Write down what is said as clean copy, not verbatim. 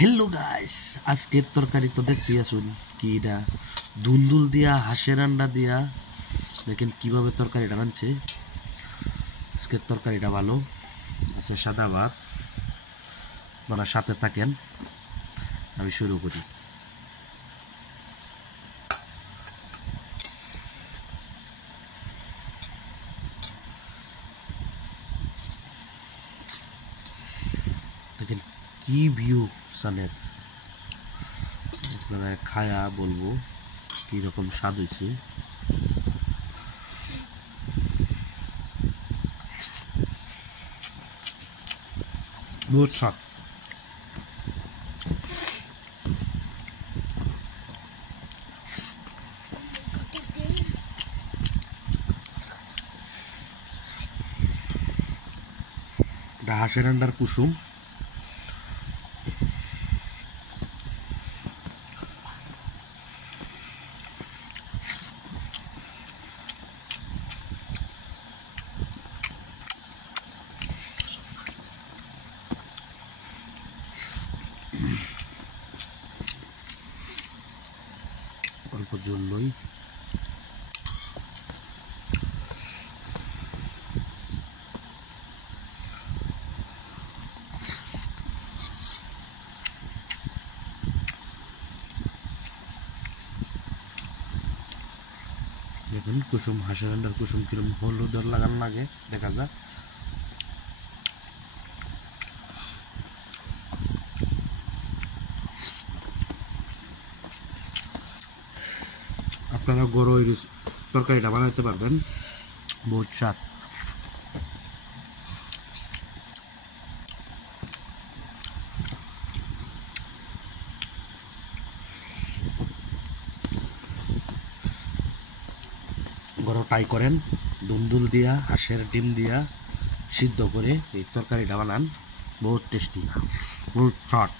Hello guys আজকের তরকারি তো দেখতে আসুন কি এটা দুলদুল দিয়া হাঁসের আন্ডা দিয়া দেখেন কিভাবে তরকারিটা বানছে। আজকের তরকারিটা ভালো আছে, সাদা ভাত, আপনারা সাথে থাকেন, আমি শুরু করি। দেখেন কি ভিউ সানের, আপনারা খায়া বলবো কি রকম স্বাদ হয়েছে। বহুত স্বাদ। হাঁসের আন্ডার কুসুম, অল্প জলই দেখুন কুসুম, হাঁসের আন্ডার কুসুম কিরম হলুদ লাগান লাগে দেখা যায়। আপনারা গরম তরকারিটা বানাইতে পারবেন, বহুত স্বাদ। গরম ট্রাই করেন, দুলদুল দিয়া হাঁসের ডিম দিয়া সিদ্ধ করে এই তরকারিটা বানান, বহুত টেস্টি, বহুত স্বাদ।